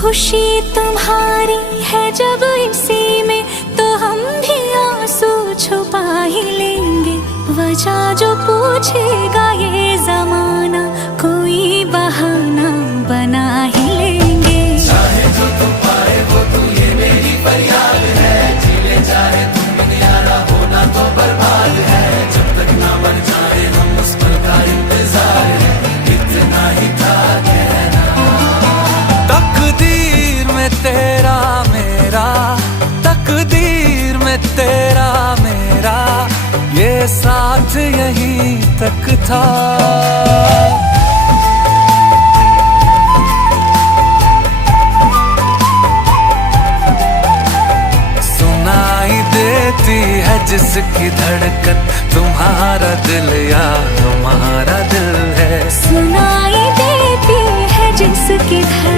खुशी तुम्हारी है जब इसी में, तो हम भी आंसू छुपा ही लेंगे। वजह जो पूछेगा ये जमाना, कोई बहाना बना ही लेंगे। चाहे जो तुम पाए वो तू, ये मेरी फरियाद है। जीले चाहे तुम दुनियारा, होना तो बर्बाद है। जब तक ना बन जाए हम, उस पल का इंतजार है। इतना ही था कहना। तकदीर में तेरा मेरा, तकदीर में तेरा मेरा, ये साथ यहीं तक था। सुनाई देती है जिसकी धड़कन, तुम्हारा दिल या